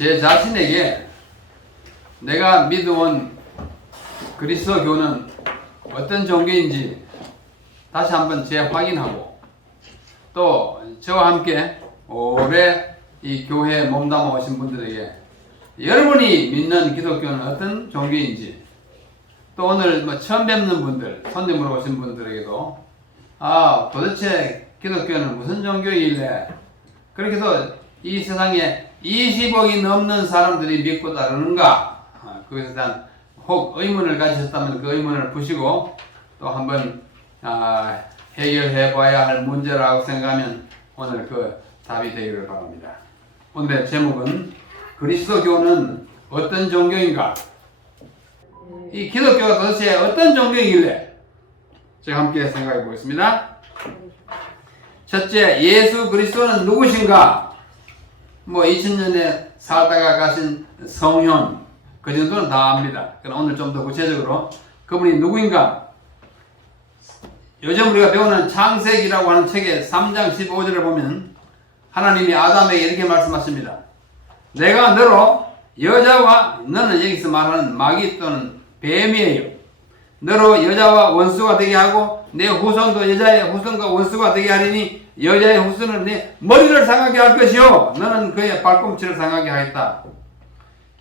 제 자신에게 내가 믿어온 그리스도교는 어떤 종교인지 다시 한번 재확인하고, 또 저와 함께 오래 이 교회에 몸담아 오신 분들에게 여러분이 믿는 기독교는 어떤 종교인지, 또 오늘 처음 뵙는 분들, 손님으로 오신 분들에게도 도대체 기독교는 무슨 종교이길래 그렇게 해서 이 세상에 20억이 넘는 사람들이 믿고 따르는가, 그것에 대한 혹 의문을 가지셨다면 그 의문을 푸시고 또 한번 해결해 봐야 할 문제라고 생각하면 오늘 그 답이 되기를 바랍니다. 오늘의 제목은 그리스도교는 어떤 종교인가? 이 기독교가 도대체 어떤 종교이길래? 제가 함께 생각해 보겠습니다. 첫째, 예수 그리스도는 누구신가? 2000년에 살다가 가신 성현, 그 정도는 다 압니다. 그럼 오늘 좀 더 구체적으로 그분이 누구인가? 요즘 우리가 배우는 창세기라고 하는 책의 3장 15절을 보면 하나님이 아담에게 이렇게 말씀하십니다. 내가 너로 여자와, 너는 여기서 말하는 마귀 또는 뱀이에요. 너로 여자와 원수가 되게 하고 내 후손도 여자의 후손과 원수가 되게 하리니 여자의 후손은 내 머리를 상하게 할 것이요 너는 그의 발꿈치를 상하게 하겠다.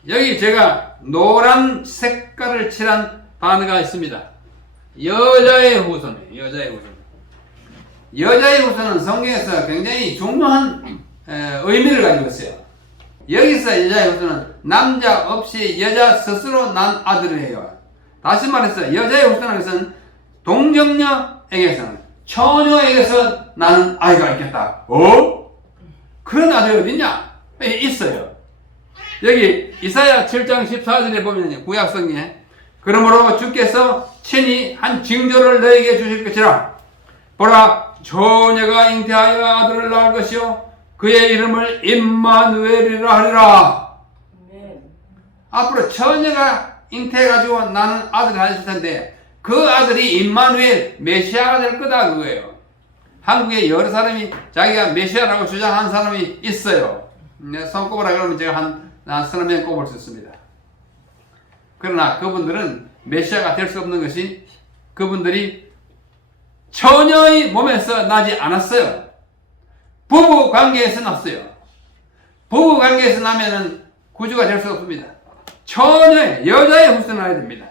여기 제가 노란 색깔을 칠한 단어가 있습니다. 여자의 후손이에요. 여자의 후손. 여자의 후손은 성경에서 굉장히 중요한 의미를 가지고 있어요. 여기서 여자의 후손은 남자 없이 여자 스스로 난 아들이에요. 다시 말해서 여자의 후손은 것은 동정녀에게서는, 처녀에게서 나는 아이가 있겠다. 그런 아들이 어딨냐? 있어요. 여기 이사야 7장 14절에 보면 구약성경에 그러므로 주께서 친히 한 징조를 너에게 주실 것이라. 보라, 처녀가 잉태하여 아들을 낳을 것이요 그의 이름을 임마누엘이라 하리라. 앞으로 처녀가 잉태해가지고 나는 아들을 하실 텐데 그 아들이 임마누엘, 메시아가 될 거다 그거예요. 한국에 여러 사람이 자기가 메시아라고 주장한 사람이 있어요. 손꼽으라 그러면 제가 한 서너 명 꼽을 수 있습니다. 그러나 그분들은 메시아가 될 수 없는 것이 그분들이 처녀의 몸에서 나지 않았어요. 부부 관계에서 났어요. 부부 관계에서 나면은 구주가 될 수 없습니다. 처녀의, 여자의 후손을 해야 됩니다.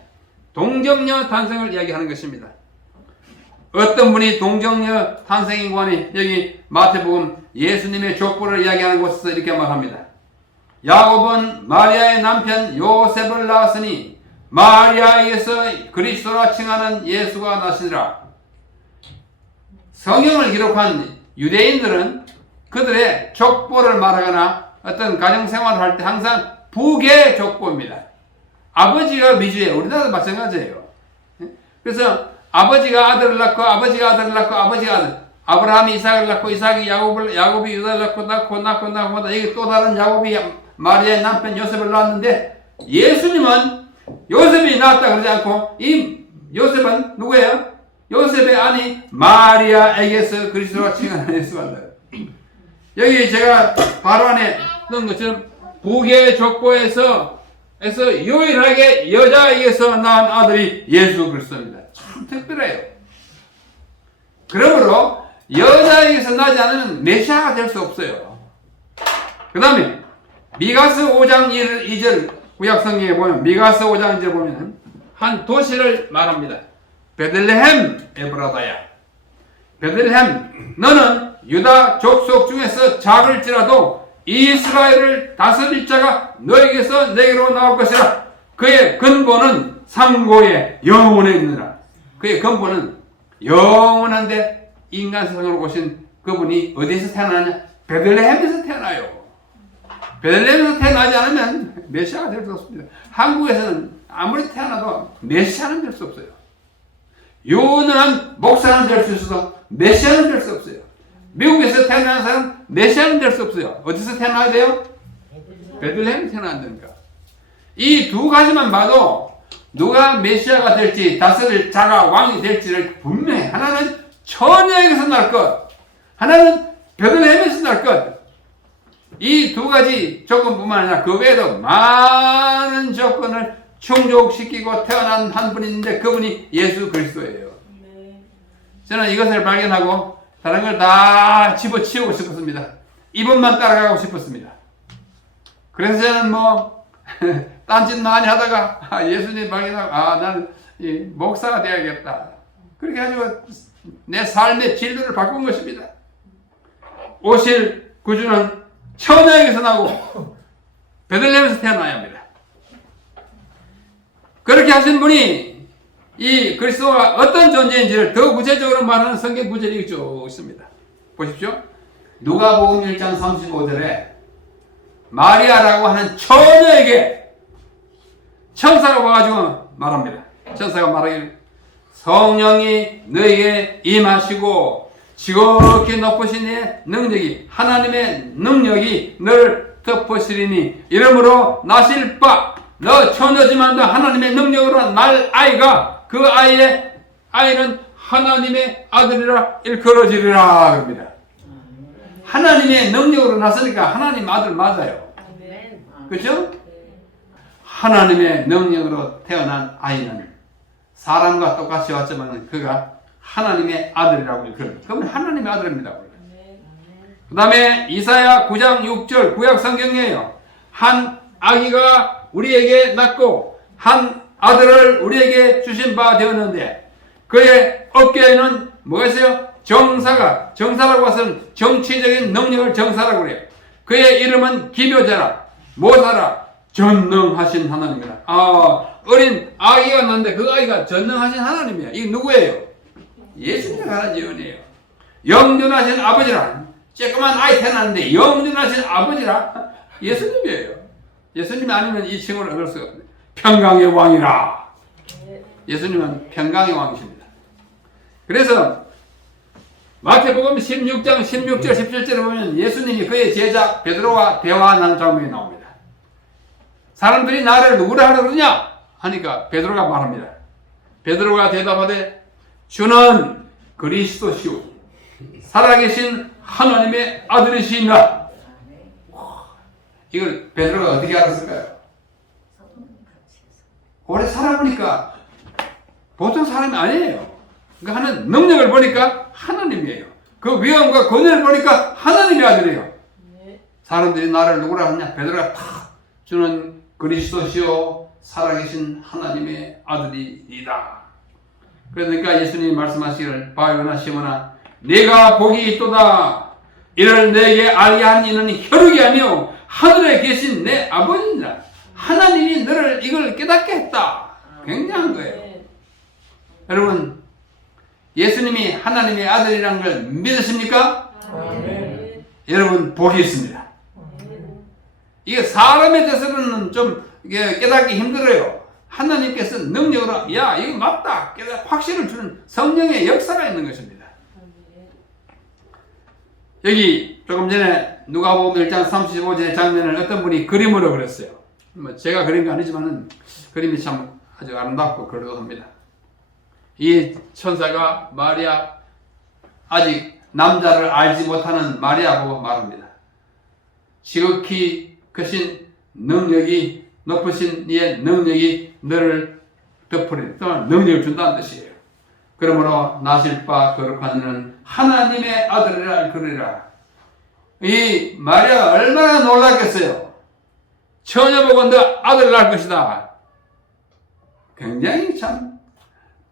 동정녀 탄생을 이야기하는 것입니다. 어떤 분이 동정녀 탄생이고 하니 여기 마태복음 예수님의 족보를 이야기하는 곳에서 이렇게 말합니다. 야곱은 마리아의 남편 요셉을 낳았으니 마리아에게서 그리스도라 칭하는 예수가 나시니라. 성경을 기록한 유대인들은 그들의 족보를 말하거나 어떤 가정생활을 할 때 항상 부계 족보입니다. 아버지가 위주예요. 우리나라도 마찬가지예요. 그래서 아버지가 아들을 낳고 아버지가 아들을 낳고 아버지가 아들, 아브라함이 이삭을 낳고 이삭이 야곱이 유다를 낳고 여기 또 다른 야곱이 마리아의 남편 요셉을 낳았는데 예수님은 요셉이 낳았다 그러지 않고 이 요셉은 누구예요? 요셉의 아내 마리아에게서 그리스도가 칭하는 예수가 나요. 여기 제가 바로 안에 넣은 것처럼 부계 족보에서 유일하게 여자에게서 낳은 아들이 예수 그리스도입니다. 참 특별해요. 그러므로 여자에게서 나지 않으면 메시아가 될 수 없어요. 그 다음에 미가서 5장 2절 구약성경에 보면 미가서 5장 2절 보면 한 도시를 말합니다. 베들레헴 에브라다야. 베들레헴, 너는 유다 족속 중에서 작을지라도 이스라엘을 다스릴 자가 너에게서 내게로 나올 것이라. 그의 근본은 상고의 영혼에 있느라. 그의 근본은 영원한데 인간 세상으로 오신 그분이 어디에서 태어나냐? 베들레헴에서 태어나요. 베들레헴에서 태어나지 않으면 메시아가 될 수 없습니다. 한국에서는 아무리 태어나도 메시아는 될 수 없어요. 유능한 목사는 될 수 있어도 메시아는 될 수 없어요. 미국에서 태어나는 사람은 메시아는 될 수 없어요. 어디서 태어나야 돼요? 베들레헴에 태어나야 됩니까? 이 두 가지만 봐도 누가 메시아가 될지 다스릴 자가 왕이 될지를 분명히, 하나는 처녀에게서 날 것, 하나는 베들레헴에서 날 것. 이 두 가지 조건뿐만 아니라 그 외에도 많은 조건을 충족시키고 태어난 한 분이 있는데 그분이 예수 그리스도예요. 저는 이것을 발견하고 다른 걸 다 집어치우고 싶었습니다. 이분만 따라가고 싶었습니다. 그래서 저는 딴짓 많이 하다가 예수님 발견하고 나는 목사가 되어야겠다. 그렇게 가지고 내 삶의 진로를 바꾼 것입니다. 오실 구주는 처녀에게서 나고 베들레헴에서 태어나야 합니다. 그렇게 하신 분이 이 그리스도가 어떤 존재인지를 더 구체적으로 말하는 성경 구절이 쭉 있습니다. 보십시오. 누가복음 1장 35절에 마리아라고 하는 처녀에게 천사가 와가지고 말합니다. 천사가 말하기를 성령이 너희에 임하시고 지극히 높으신 이의 능력이 하나님의 능력이 너를 덮으시리니 이러므로 나실 바 너 처녀지만도 하나님의 능력으로 날 아이가 그 아이는 하나님의 아들이라 일컬어지리라 그럽니다. 하나님의 능력으로 났으니까 하나님 아들 맞아요. 그렇죠? 하나님의 능력으로 태어난 아이는 사람과 똑같이 왔지만 그가 하나님의 아들이라고 일컬어집니다. 그러면 하나님의 아들입니다. 그 다음에 이사야 9장 6절 구약 성경이에요. 한 아기가 우리에게 낳고 한 아들을 우리에게 주신 바 되었는데 그의 어깨에는 뭐가 있어요? 정사라고 해서는 정치적인 능력을 정사라고 그래요. 그의 이름은 기묘자라 모사라 전능하신 하나님이라. 어린 아기가 낳는데 그 아이가 전능하신 하나님이야. 이게 누구예요? 예수님이 하는 예언이에요. 영존하신 아버지라. 쬐끄만 아이 태어났는데 영존하신 아버지라 예수님이에요. 예수님이 아니면 이 칭호를 얻을 수가 없어요. 평강의 왕이라. 예수님은 평강의 왕이십니다. 그래서 마태복음 16장 16절 17절에 보면 예수님이 그의 제자 베드로와 대화하는 장면이 나옵니다. 사람들이 나를 누구라 하려 그러냐 하니까 베드로가 말합니다. 베드로가 대답하되 주는 그리스도시오 살아계신 하나님의 아들이시니라. 이걸 베드로가 어떻게 알았을까요? 오래 살아보니까 보통 사람이 아니에요. 그러니까 하는 능력을 보니까 하나님이에요. 그 위엄과 권위를 보니까 하나님의 아들이에요. 사람들이 나를 누구라 하냐? 베드로가 탁 주는 그리스도시요 살아계신 하나님의 아들이다. 그러니까 예수님이 말씀하시기를 바요나 시몬아 네가 복이 있도다. 이를 내게 알게 한 이는 혈육이 아니요 하늘에 계신 내 아버지니라. 하나님이 너를 이걸 깨닫게 했다. 굉장한 거예요. 여러분 예수님이 하나님의 아들이라는 걸 믿으십니까? 여러분 복이 있습니다. 이게 사람에 대해서는 좀 깨닫기 힘들어요. 하나님께서 능력으로 야 이거 맞다 확신을 주는 성령의 역사가 있는 것입니다. 여기 조금 전에 누가복음 1장 35절의 장면을 어떤 분이 그림으로 그렸어요. 제가 그린 게 아니지만 그림이 참 아주 아름답고 그러합니다. 이 천사가 마리아 아직 남자를 알지 못하는 마리아 보고 말합니다. 지극히 크신 능력이 높으신 이의 능력이 너를 덮으리라. 또한 능력을 준다는 뜻이에요. 그러므로 나실 바 거룩한 이는 하나님의 아들이라 그러리라. 이 마리아가 얼마나 놀랐겠어요. 처녀보고 너 아들 낳을 것이다. 굉장히 참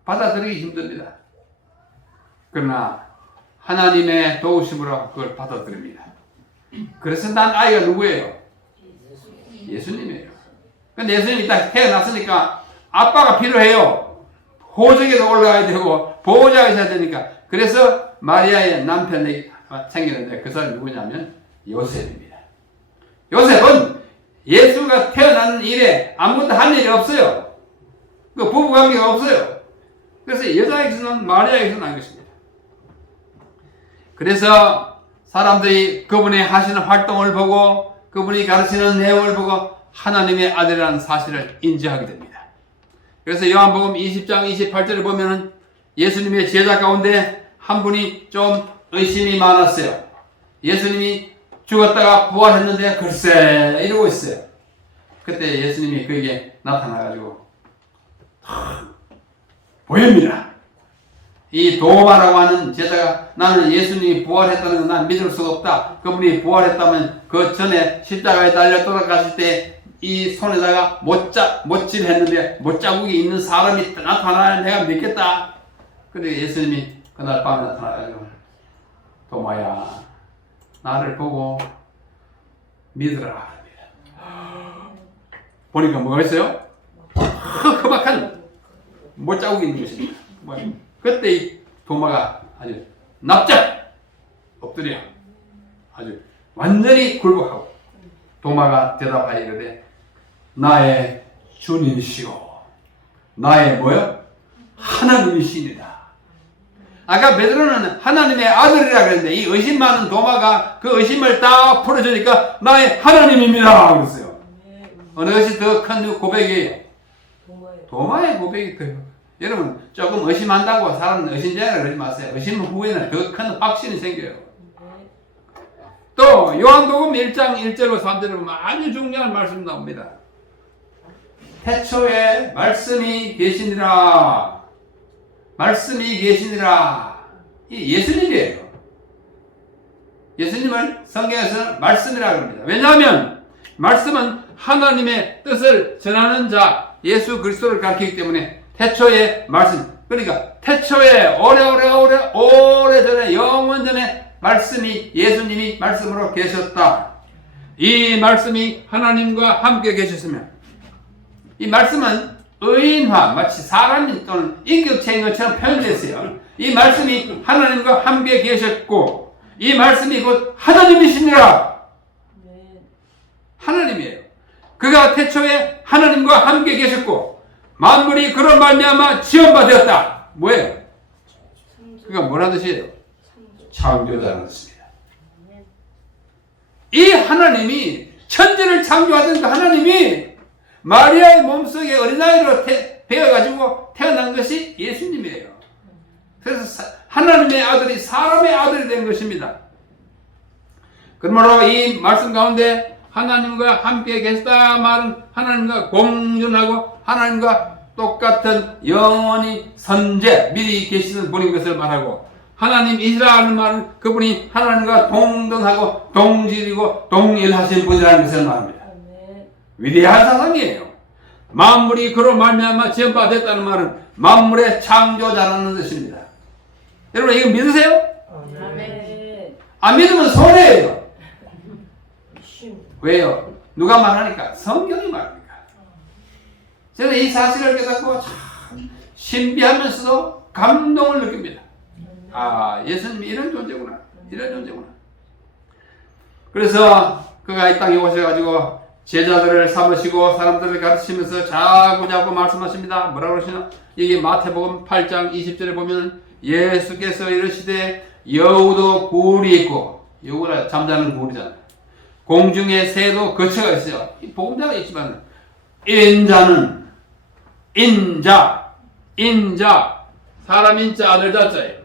받아들이기 힘듭니다. 그러나 하나님의 도우심으로 그걸 받아들입니다. 그래서 난 아이가 누구예요? 예수님이에요. 근데 예수님이 딱 태어났으니까 아빠가 필요해요. 호적에도 올라가야 되고 보호자가 있어야 되니까. 그래서 마리아의 남편이 생기는데 그 사람이 누구냐면 요셉입니다. 요셉은 예수가 태어나는 일에 아무것도 한 일이 없어요. 그 부부관계가 없어요. 그래서 여자에게서는 마리아에게서 난 것입니다. 그래서 사람들이 그분의 하시는 활동을 보고 그분이 가르치는 내용을 보고 하나님의 아들이라는 사실을 인지하게 됩니다. 그래서 요한복음 20장 28절을 보면은 예수님의 제자 가운데 한 분이 좀 의심이 많았어요. 예수님이 죽었다가 부활했는데 글쎄 이러고 있어요. 그때 예수님이 그에게 나타나가지고 보입니다. 이 도마라고 하는 제자가 나는 예수님이 부활했다는 건 난 믿을 수가 없다. 그분이 부활했다면 그 전에 십자가에 달려 돌아가실 때 이 손에다가 못질 했는데 못자국이 있는 사람이 나타나야 내가 믿겠다. 근데 예수님이 그날 밤에 나타나가지고 도마야 나를 보고 믿으라. 보니까 뭐가 있어요? 흑막한 못자국이 있는 것입니다. 그때 이 도마가 아주 납작 엎드려 아주 완전히 굴복하고 도마가 대답하여 이르되 나의 주님이시오 나의 뭐요? 하나님이시니다. 아까 베드로는 하나님의 아들이라 그랬는데 이 의심 많은 도마가 그 의심을 딱 풀어주니까 나의 하나님입니다 그랬어요. 어느 것이 더 큰 고백이에요? 도마의 고백이 커요. 여러분 조금 의심한다고 사람은 의심쟁이라 그러지 마세요. 의심 후에는 더 큰 확신이 생겨요. 또 요한복음 1장 1절로 3절에 보면 아주 중요한 말씀이 나옵니다. 태초에 말씀이 계시니라. 말씀이 계시니라. 이 예수님이에요. 예수님을 성경에서 말씀이라고 합니다. 왜냐하면 말씀은 하나님의 뜻을 전하는 자 예수 그리스도를 가리키기 때문에 태초에 말씀, 그러니까 태초에 오래전에 영원전에 말씀이 예수님이 말씀으로 계셨다. 이 말씀이 하나님과 함께 계셨으면 이 말씀은 의인화 마치 사람 또는 인격체인 것처럼 표현됐어요. 이 말씀이 하나님과 함께 계셨고 이 말씀이 곧 하나님이시니라. 하나님이에요. 그가 태초에 하나님과 함께 계셨고 만물이 그런 말미암아 지원받았다. 뭐예요? 그가 뭐라는 뜻이에요? 창조자라는 뜻입니다. 이 하나님이 천지를 창조하던 그 하나님이 마리아의 몸속에 어린아이로 배어가지고 태어난 것이 예수님이에요. 그래서 하나님의 아들이 사람의 아들이 된 것입니다. 그러므로 이 말씀 가운데 하나님과 함께 계시다 말은 하나님과 공존하고 하나님과 똑같은 영원히 선제 미리 계시는 분인 것을 말하고 하나님이시라 하는 말은 그분이 하나님과 동등하고 동질이고 동일하신 분이라는 것을 말합니다. 위대한 사상이에요. 만물이 그로 말미암아 지음받았다는 말은 만물의 창조자라는 뜻입니다. 여러분 이거 믿으세요? 안 믿으면 손해예요. 왜요? 누가 말하니까? 성경이 말합니까? 저는 이 사실을 깨닫고 참 신비하면서도 감동을 느낍니다. 아, 예수님이 이런 존재구나. 이런 존재구나. 그래서 그가 이 땅에 오셔가지고 제자들을 삼으시고 사람들을 가르치면서 자꾸자꾸 말씀하십니다. 뭐라고 그러시나? 이게 마태복음 8장 20절에 보면 예수께서 이르시되 여우도 굴이 있고, 여우라 잠자는 굴이잖아요. 공중에 새도 거처가 있어요. 이 복음자가 있지만 인자는 인자 사람 인자 아들 자자예요.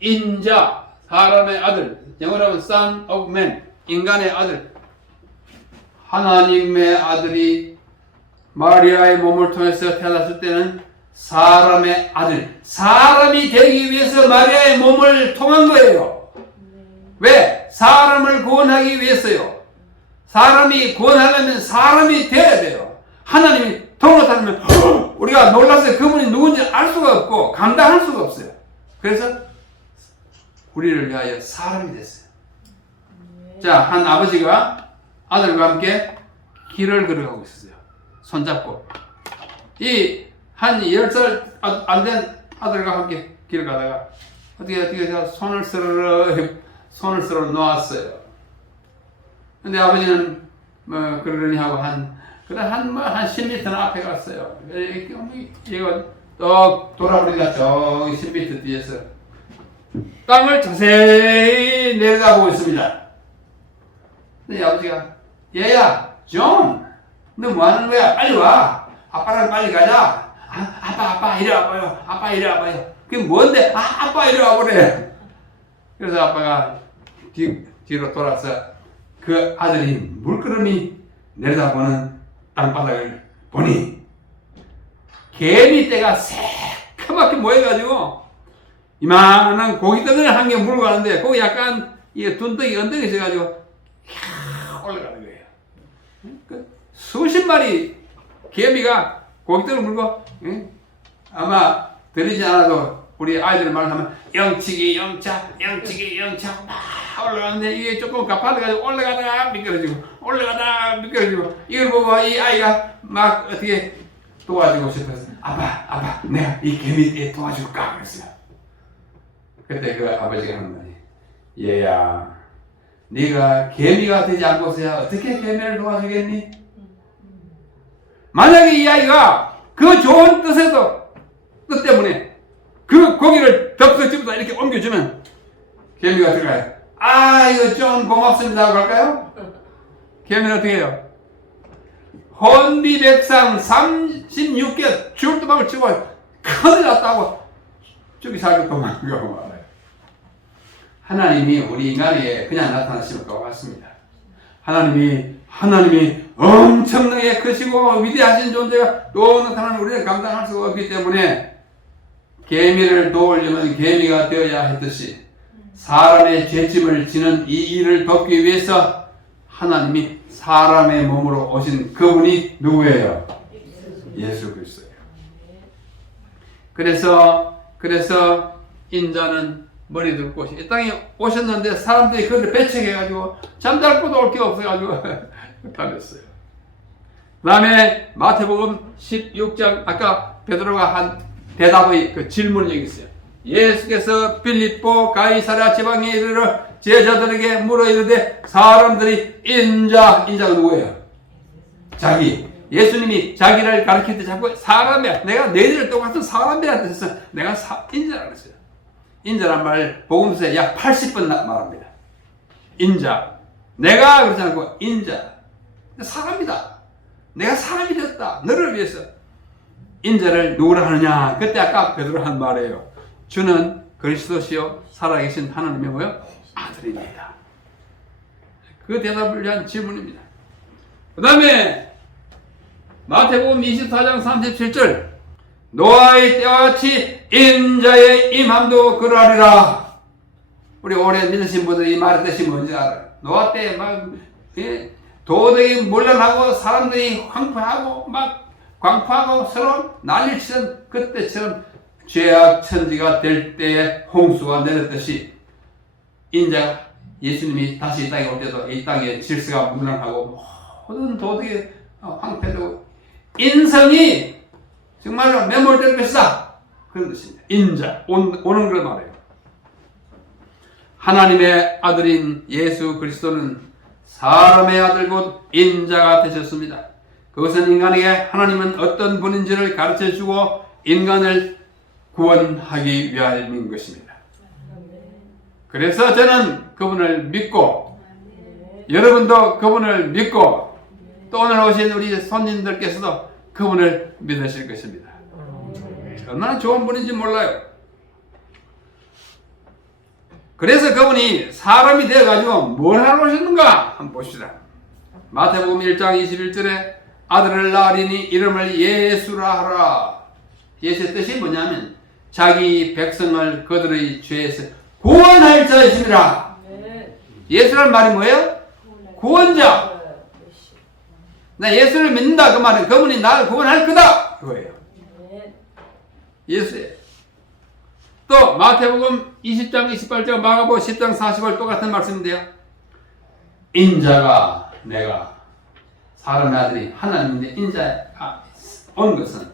인자 사람의 아들, 영어로 하면 son of man, 인간의 아들. 하나님의 아들이 마리아의 몸을 통해서 태어났을 때는 사람의 아들, 사람이 되기 위해서 마리아의 몸을 통한 거예요. 왜? 사람을 구원하기 위해서요. 사람이 구원하려면 사람이 되어야 돼요. 하나님이 통로타면 우리가 놀라서 그분이 누군지 알 수가 없고 감당할 수가 없어요. 그래서 우리를 위하여 사람이 됐어요. 자, 한 아버지가 아들과 함께 길을 걸어가고 있었어요. 손잡고. 이 한 10살 안 된 아들과 함께 길을 가다가 어떻게 손을 쓰러 놓았어요. 근데 아버지는 뭐 그러려니 하고 한 10m 앞에 갔어요. 얘가 또 돌아보니까 저기 10m 뒤에서 땅을 자세히 내려다보고 있습니다. 근데 아버지가 얘야 존 너 뭐하는 거야? 빨리 와. 아빠랑 빨리 가자. 아빠 이리 와봐요. 아빠 이리 와봐요. 그게 뭔데? 아빠 이리 와보래. 그래서 아빠가 뒤로 돌아서 그 아들이 물끄러미 내려다보는 땅바닥을 보니 개미 떼가 새까맣게 모여가지고 이만한 고기덩어리를 한 개 물고 가는데 거기 약간 이게 둔덩이 언덕이 있어가지고 올라가는 거예요. 수십 마리 개미가 고기덩어리를 물고 아마 들리지 않아도 우리 아이들 말하면 영치기 영차 영치기 영차 막 올라가는데 이게 조금 가파져가지고 올라가다가 미끄러지고 올라가다가 미끄러지고 이걸 보고 이 아이가 막 어떻게 도와주고 싶어서 아빠 내가 이 개미떼 도와줄까 그랬어요. 그때 그 아버지가 하는 말이 얘야 네가 개미가 되지 않고서야 어떻게 개미를 도와주겠니? 만약에 이 아이가 그 좋은 뜻 때문에 그 고기를 덥석 집어다 이렇게 옮겨주면 개미가 들어가요. 아 이거 좀 고맙습니다 하고 갈까요? 개미는 어떻게 해요? 혼비백상 36개 줄도박을 치고 큰일 났다고 저기 살고 도망가고 말아요. 하나님이 우리 인간에게 그냥 나타나시면 똑같습니다. 하나님이 엄청나게 크시고 위대하신 존재가 또 나타나는 우리는 감당할 수가 없기 때문에 개미를 도우려면 개미가 되어야 했듯이 사람의 죄짐을 지는 이 일을 돕기 위해서 하나님이 사람의 몸으로 오신 그분이 누구예요? 예수 그리스도예요. 그래서 인자는 머리 들고 이 땅에 오셨는데 사람들이 그를 배척해가지고 잠잘 곳도 올 게 없어가지고 다녔어요. 그 다음에 마태복음 16장 아까 베드로가 한 대답의 그 질문이 여기 있어요. 예수께서 빌립보 가이사랴 지방에 이르러 제자들에게 물어 이르되 사람들이 인자가 누구예요? 예수님이 자기를 가르칠 때 자꾸 사람이야. 내가 너희들 똑같은 사람이라 뜻해서 내가 인자라고 했어요. 인자란 말 복음서에 약 80번 말합니다. 인자. 내가 그러지 않고 인자. 사람이다. 내가 사람이 됐다. 너를 위해서. 인자를 누구라 하느냐? 그때 아까 베드로 한 말이에요. 주는 그리스도시요 살아계신 하나님의 뭐요? 아들입니다. 그 대답을 위한 질문입니다. 그 다음에 마태복음 24장 37절 노아의 때와 같이 인자의 임함도 그러하리라. 우리 오래 믿으신 분들이 이 말의 뜻이 뭔지 알아요. 노아 때 막 도덕이 몰려나고 사람들이 황폐하고 막 광파하고 서로 난리를 치던 그때처럼 죄악 천지가 될 때에 홍수가 내렸듯이 인자 예수님이 다시 이 땅에 올 때도 이 땅에 질서가 무능하고 모든 도덕이 황폐되고 인성이 정말로 매몰될 것이다. 그런 뜻입니다. 인자 오는 걸 말해요. 하나님의 아들인 예수 그리스도는 사람의 아들 곧 인자가 되셨습니다. 그것은 인간에게 하나님은 어떤 분인지를 가르쳐주고 인간을 구원하기 위함인 것입니다. 그래서 저는 그분을 믿고 여러분도 그분을 믿고 또 오늘 오신 우리 손님들께서도 그분을 믿으실 것입니다. 얼마나 좋은 분인지 몰라요. 그래서 그분이 사람이 되어가지고 뭘 하러 오셨는가 한번 봅시다. 마태복음 1장 21절에 아들을 낳으리니 이름을 예수라 하라. 예수의 뜻이 뭐냐면 자기 백성을 그들의 죄에서 구원할 자이시니라. 예수라는 말이 뭐예요? 구원자. 나 예수를 믿는다 그 말은 그분이 나를 구원할 거다 그거예요. 예수예요. 또 마태복음 20장 28절 마가복음 10장 40절 똑같은 말씀인데요. 인자가 내가 사람의 아들이 하나님인데 인자가 온 것은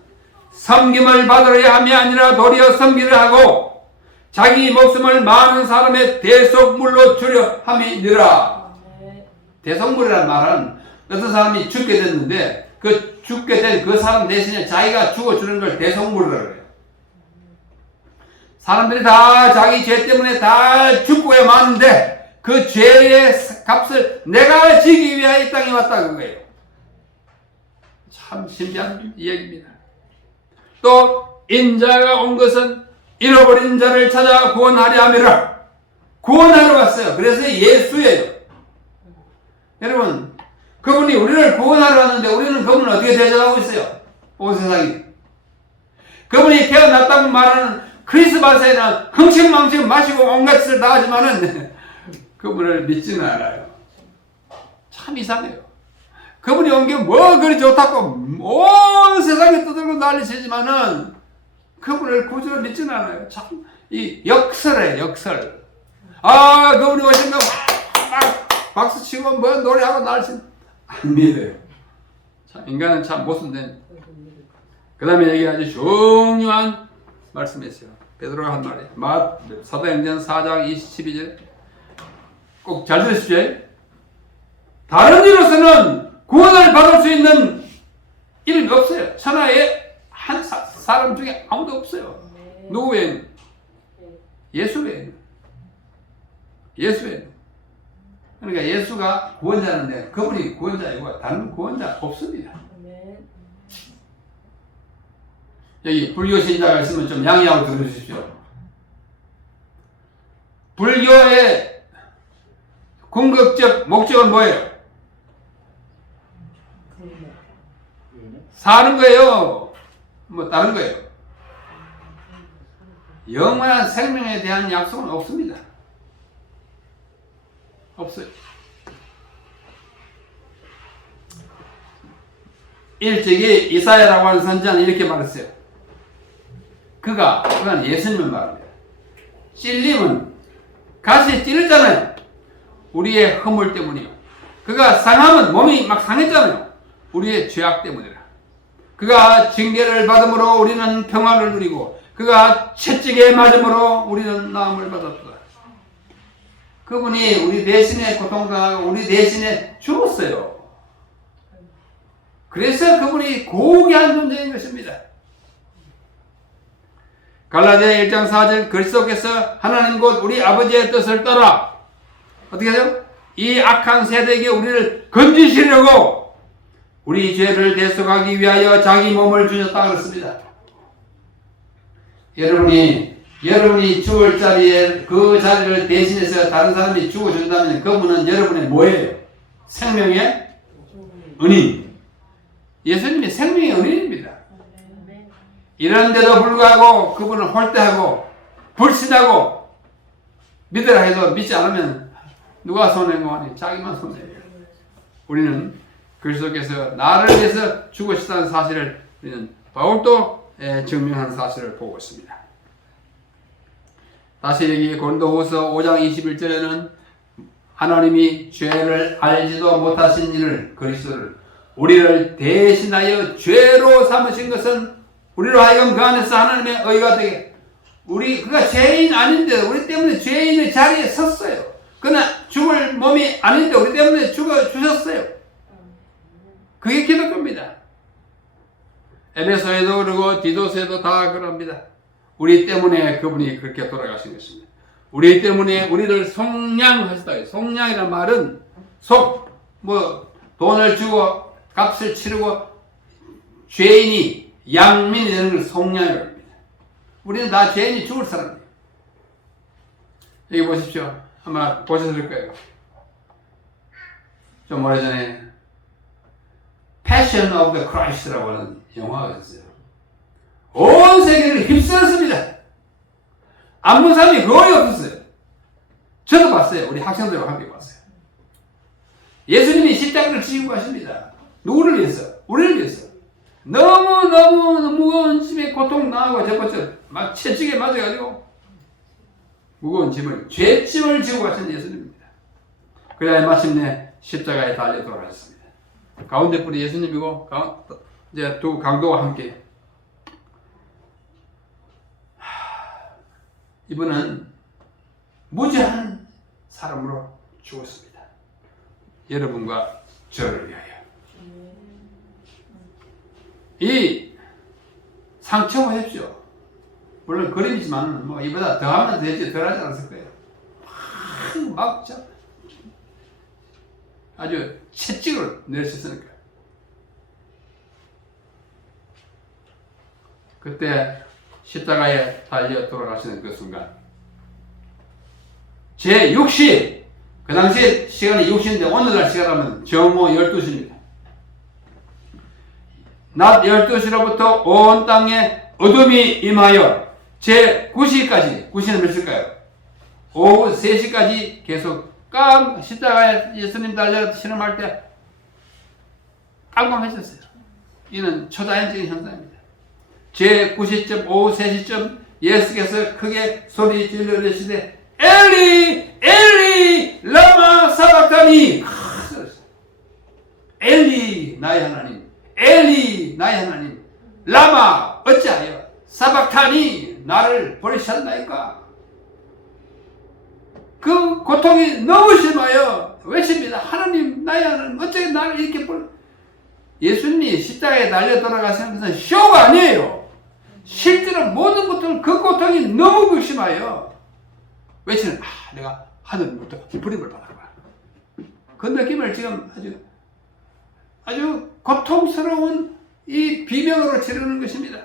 섬김을 받으려 함이 아니라 도리어 섬기려 하고 자기 목숨을 많은 사람의 대속물로 주려 함이니라. 대속물이라는 말은 어떤 사람이 죽게 됐는데 그 죽게 된 그 사람 대신에 자기가 죽어주는 걸 대속물이라고 해요. 사람들이 다 자기 죄 때문에 다 죽고야 마는데 그 죄의 값을 내가 지기 위하여 이 땅에 왔다 그거예요. 참 신비한 이야기입니다. 또 인자가 온 것은 잃어버린 자를 찾아 구원하려 함이라. 구원하러 왔어요. 그래서 예수예요. 여러분, 그분이 우리를 구원하러 왔는데 우리는 그분을 어떻게 대접하고 있어요? 온 세상이. 그분이 태어났다고 말하는 크리스마스에는 흥청망청 마시고 온갖 짓을 다 하지만은 그분을 믿지는 않아요. 참 이상해요. 그분이 온 게 뭐 그리 좋다고 온 세상에 떠들고 난리치지만은 그분을 구주로 믿지는 않아요. 참, 이 역설에 역설. 아, 그분이 오신 거 막 박수 치고 뭐 노래하고 난리치 안 믿어요. 참, 인간은 참 모순된. 그 다음에 여기 아주 중요한 말씀이 있어요. 베드로가 한 말이에요. 사도행전 4장 22절. 꼭 잘 들으십시오. 다른 이로서는 구원을 받을 수 있는 이름이 없어요. 천하에 한 사람 중에 아무도 없어요. 누구 외에는? 예수 외에는. 예수 외에는. 그러니까 예수가 구원자인데 그분이 구원자이고 다른 구원자 없습니다. 여기 불교 신자가 있으면 좀 양해하고 들어주십시오. 불교의 궁극적 목적은 뭐예요? 사는 거예요. 뭐 다른 거예요. 영원한 생명에 대한 약속은 없습니다. 없어요. 일찍이 이사야라고 하는 선지자는 이렇게 말했어요. 그건 예수님을 말합니다. 찔림은 가시 찔렸잖아요. 우리의 허물 때문이요. 그가 상함은 몸이 막 상했잖아요. 우리의 죄악 때문이라. 그가 징계를 받음으로 우리는 평화를 누리고 그가 채찍에 맞음으로 우리는 나음을 받았다. 그분이 우리 대신에 고통당하고 우리 대신에 죽었어요. 그래서 그분이 고귀한 존재인 것입니다. 갈라디아 1장 4절 그리스도께서 하나님 곧 우리 아버지의 뜻을 따라 어떻게 하죠? 이 악한 세대에게 우리를 건지시려고 우리 죄를 대속하기 위하여 자기 몸을 주셨다 그랬습니다. 여러분이 죽을 자리에 그 자리를 대신해서 다른 사람이 죽어준다면 그분은 여러분의 뭐예요? 생명의 은인. 예수님이 생명의 은인입니다. 이런데도 불구하고 그분을 홀대하고 불신하고 믿으라 해도 믿지 않으면 누가 손해고 하니? 자기만 손해요. 우리는 그리스도께서 나를 위해서 죽으셨다는 사실을 우리는 바울도 증명한 사실을 보고 있습니다. 다시 여기 고린도후서 5장 21절에는 하나님이 죄를 알지도 못하신 이를 그리스도를 우리를 대신하여 죄로 삼으신 것은 우리로 하여금 그 안에서 하나님의 의가 되게 그가 죄인 아닌데 우리 때문에 죄인의 자리에 섰어요. 그러나 죽을 몸이 아닌데 우리 때문에 죽어주셨어요. 그게 기독교입니다. 에베소에도 그러고 디도서에도 다 그럽니다. 우리 때문에 그분이 그렇게 돌아가신 것입니다. 우리 때문에 우리를 속량하셨다. 속량이라는 말은 돈을 주고 값을 치르고 죄인이 양민이 되는 걸 속량이라고 합니다. 우리는 다 죄인이 죽을 사람이에요. 여기 보십시오. 아마 보셨을 거예요. 좀 오래전에 Passion of the Christ라고 하는 영화가 있었어요. 온 세계를 휩쓸었습니다. 안 본 사람이 거의 없었어요. 저도 봤어요. 우리 학생들과 함께 봤어요. 예수님이 십자가를 지고 가십니다. 누구를 위해서? 우리를 위해서. 너무 무거운 짐에 고통 당하고 저것저 막 채찍에 맞아가지고 무거운 짐을 죄짐을 지고 가신 예수님입니다. 그래야 마침내 십자가에 달려 돌아가셨습니다. 가운데 분이 예수님이고 이제 두 강도와 함께 이분은 무죄한 사람으로 죽었습니다. 여러분과 저를 위하여. 이 상처 보십시오. 물론 그림이지만 이보다 더 하면 되지 덜 하지 않았을 거예요. 막 아주 채찍으로 내리셨으니까. 그때 십자가에 달려 돌아가시는 그 순간 제 육신 그 당시에 시간이 6시인데 오늘날 시간하면 정오 12시입니다. 낮 12시로부터 온 땅에 어둠이 임하여 제 9시까지, 9시는 몇 시일까요? 오후 3시까지 계속 십자가에 예수님 달려 실험할 때 깜깜해졌어요. 이는 초자연적인 현상입니다. 제 9시쯤, 오후 3시쯤 예수께서 크게 소리 질러내시되 엘리 엘리 라마 사박다니. 엘리 나의 하나님, 엘리 나의 하나님, 라마 어찌하여 사박다니 나를 버리셨나이까. 그 고통이 너무 심하여 외칩니다. 하나님 나의 하나님 어찌 나를 이렇게 예수님이 십자가에 달려 돌아가시는 것은 쇼가 아니에요. 실제로 모든 것들 그 고통이 너무 극심하여 외치는 내가 하늘부터 부림을 받아봐. 그 느낌을 지금 아주 고통스러운 이 비명으로 지르는 것입니다.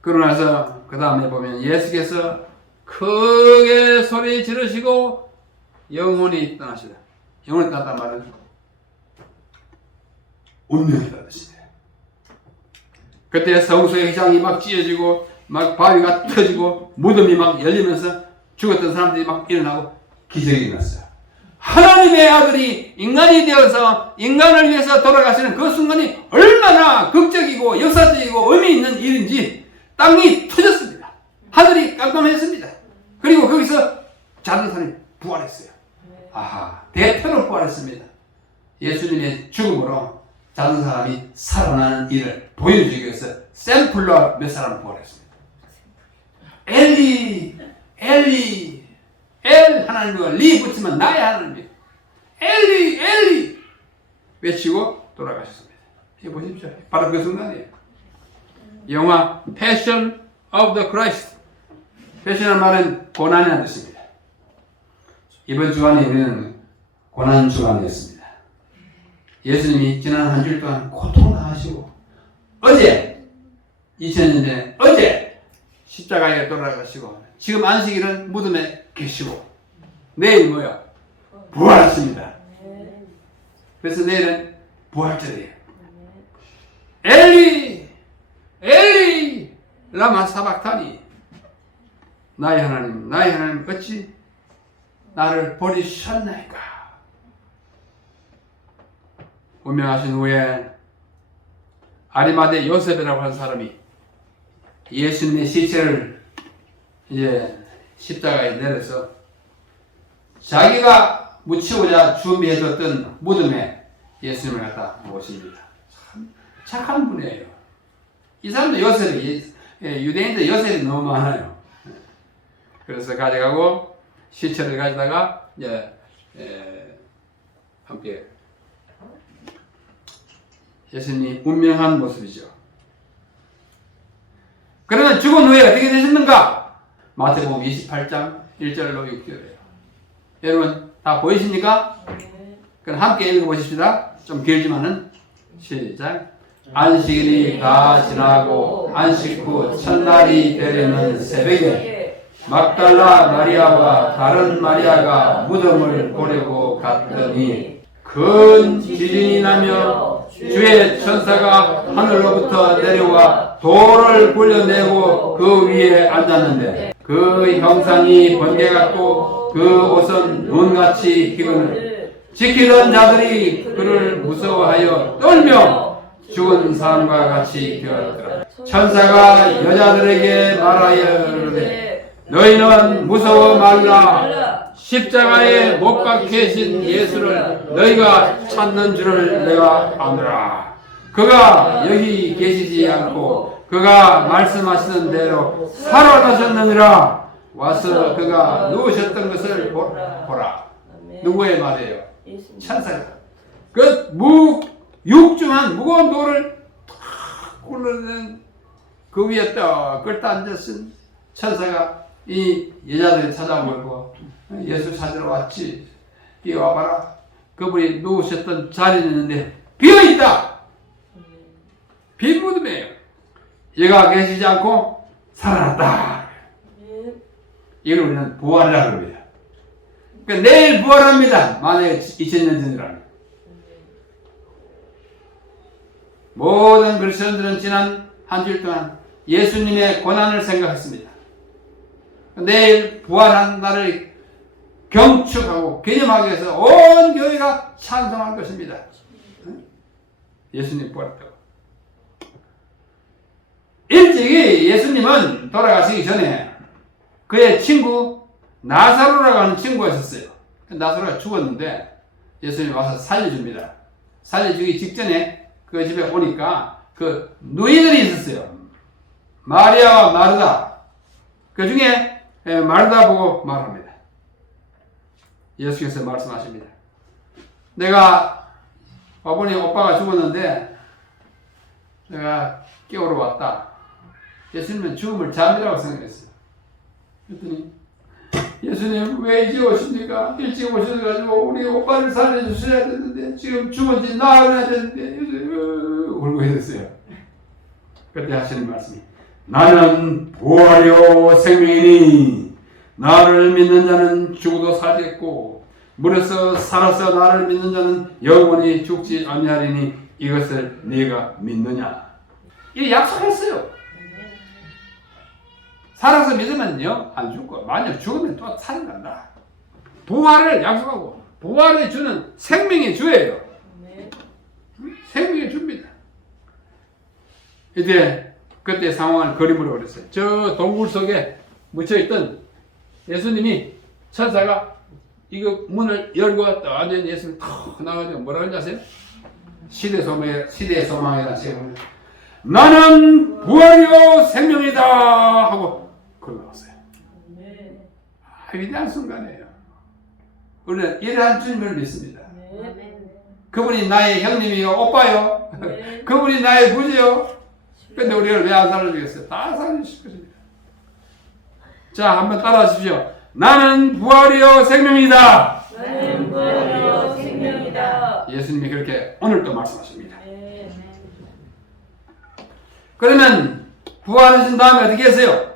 그러고 나서 그 다음에 보면 예수께서 크게 소리 지르시고 영혼이 떠나시다. 영혼이 떠났단 말은 운명이 떠나시다. 그때 성소의 휘장이 막 찢어지고 막 바위가 터지고 무덤이 막 열리면서 죽었던 사람들이 막 일어나고 기적이 일어났어요. 하나님의 아들이 인간이 되어서 인간을 위해서 돌아가시는 그 순간이 얼마나 극적이고 역사적이고 의미 있는 일인지 땅이 터졌습니다. 하늘이 깜깜했습니다. 그리고 거기서 자는 사람이 부활했어요. 대표로 부활했습니다. 예수님의 죽음으로 자는 사람이 살아나는 일을 보여주기 위해서 샘플로 몇 사람 부활했습니다. 엘리 엘리 엘 하나님과 리 붙이면 나의 하나님 엘리 엘리 외치고 돌아가셨습니다. 이거 보십시오. 바로 그 순간이에요. 영화 Passion of the Christ. 패션이라는 말은 고난이라는 뜻입니다. 이번 주간에 우리는 고난 주간이었습니다. 예수님이 지난 한 주일 동안 고통당하시고 어제 2000년 전에 어제 십자가에 돌아가시고 지금 안식일은 무덤에 계시고 내일 뭐야? 부활하십니다. 그래서 내일은 부활절이에요. 엘리 엘리 라마 사박타니 나의 하나님 나의 하나님 어찌 나를 버리셨나이까. 운명하신 후에 아리마대 요셉이라고 하는 사람이 예수님의 시체를 이제 십자가에 내려서 자기가 묻히고자 준비해뒀던 무덤에 예수님을 갖다 모십니다. 참 착한 분이에요. 이 사람도 요셉이 유대인들 요셉이 너무 많아요. 그래서 가져가고 시체를 가져다가 이제 함께 예수님이 운명한 모습이죠. 그러면 죽은 후에 어떻게 되셨는가? 마태복음 28장 1절로 6절이에요. 여러분 다 보이십니까? 그럼 함께 읽어보십시다. 좀 길지만은 시작. 안식일이 다 지나고 안식 후 첫날이 되려는 새벽에 막달라 마리아와 다른 마리아가 무덤을 보려고 갔더니 큰 지진이 나며 주의 천사가 하늘로부터 내려와 돌을 굴려내고 그 위에 앉았는데 그 형상이 번개 같고 그 옷은 눈같이 희거늘 지키던 자들이 그를 무서워하여 떨며 죽은 사람과 같이 되었더라. 천사가 여자들에게 말하여 이르되 너희는 무서워 말라. 십자가에 못 박히신 예수를 너희가 찾는 줄을 내가 아노라. 그가 여기 계시지 않고 그가 말씀하시는 대로 살아나셨느니라. 와서 그가 누우셨던 것을 보라. 누구의 말이에요? 천사가. 그 육중한 무거운 돌을 탁 굴러낸 그 위에 떡 끌다 앉았은 천사가 이 여자들이 찾아오고 예수 찾으러 왔지. 이 와봐라. 그분이 누우셨던 자리는 있는데 비어있다. 빈 무덤이에요. 얘가 계시지 않고 살아났다. 이걸 우리는 부활이라고 합니다. 그러니까 내일 부활합니다. 만약에 2000년 전이라면. 모든 그리스도인들은 지난 한 주일 동안 예수님의 고난을 생각했습니다. 내일 부활한 날을 경축하고 기념하기 위해서 온 교회가 찬송할 것입니다. 예수님 부활했다고. 일찍이 예수님은 돌아가시기 전에 그의 친구 나사로라고 하는 친구가 있었어요. 나사로가 죽었는데 예수님이 와서 살려줍니다. 살려주기 직전에 그 집에 오니까 그 누이들이 있었어요. 마리아와 마르다. 그 중에 마르다 보고 말합니다. 예수께서 말씀하십니다. 내가 아버님 오빠가 죽었는데 내가 깨우러 왔다. 예수님은 죽음을 잠이라고 생각했어요. 그랬더니 예수님 왜 이제 오십니까? 일찍 오셔가지고 우리 오빠를 살려주셔야 되는데 지금 죽은 지 나흘이나 됐는데 울고 있었어요. 그때 하시는 말씀이 나는 부활이요 생명이니 나를 믿는 자는 죽어도 살겠고 물에서 살아서 나를 믿는 자는 영원히 죽지 아니하리니 이것을 네가 믿느냐. 이 약속했어요. 살아서 믿으면요 안 죽고 만약 죽으면 또 살아난다. 부활을 약속하고 부활을 주는 생명의 주예요. 생명의 주입니다. 이제 그때 상황을 그림으로 그렸어요. 저 동굴 속에 묻혀있던 예수님이 천사가 이거 문을 열고 완전 예수님 탁 나가지고 뭐라고 하는지 아세요? 시대의 소망이다. 나는 부활이요 생명이다 하고 걸어 나왔어요. 위대한 순간이에요. 우리는 이러한 주님을 믿습니다. 그분이 나의 형님이요 오빠요. 그분이 나의 부지요. 근데 우리를 왜 안 살려주겠어요? 다 살려주실 것입니다. 자, 한번 따라하십시오. 나는 부활이요 생명이다. 나는 부활이요 생명이다. 예수님이 그렇게 오늘도 말씀하십니다. 그러면 부활하신 다음에 어떻게 했어요?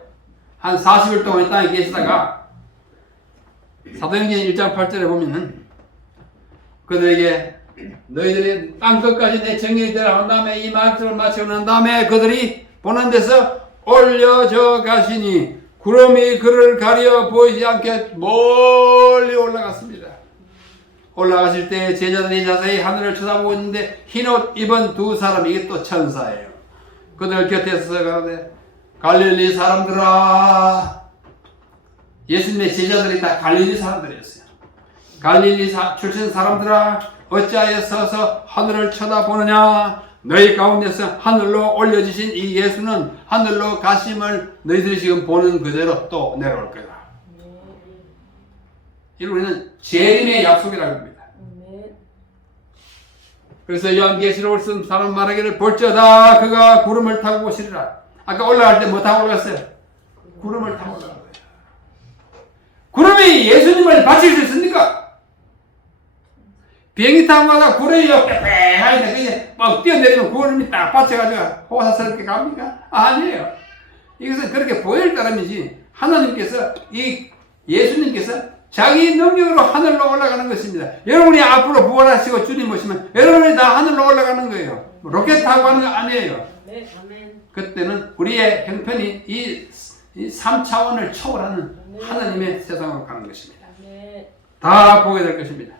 한 40일 동안 이 땅에 계시다가 사도행전 1장 8절에 보면은 그들에게 너희들이 땅 끝까지 내 정령이 되라 한 다음에 이 말씀을 마치고 난 다음에 그들이 보는 데서 올려져 가시니 구름이 그를 가려 보이지 않게 멀리 올라갔습니다. 올라가실 때 제자들이 자세히 하늘을 쳐다보고 있는데 흰옷 입은 두 사람, 이게 또 천사예요. 그들 곁에 서서 가는데 갈릴리 사람들아, 예수님의 제자들이 다 갈릴리 사람들이었어요. 갈릴리 출신 사람들아, 어찌하여 서서 하늘을 쳐다보느냐? 너희 가운데서 하늘로 올려주신 이 예수는 하늘로 가심을 너희들이 지금 보는 그대로 또 내려올 거다. 이를 우리는 재림의 약속이라고 합니다. 그래서 요한계시록을 쓴 사람 말하기를 볼지어다 그가 구름을 타고 오시리라. 아까 올라갈 때 뭐 타고 올랐어요? 구름을 타고 올라간 거예요. 구름이 예수님을 바칠 수 있습니까? 비행기 타고 가다가 구름이 빼빼하게 그냥 막 뛰어내리면 구름이 딱 받쳐가지고 호사스럽게 갑니까? 아니에요. 이것은 그렇게 보일 따름이지 하나님께서 이 예수님께서 자기 능력으로 하늘로 올라가는 것입니다. 여러분이 앞으로 부활하시고 주님 오시면 여러분이 다 하늘로 올라가는 거예요. 로켓 타고 가는 거 아니에요. 그때는 우리의 형편이 이 3차원을 초월하는 하나님의 세상으로 가는 것입니다. 다 보게 될 것입니다.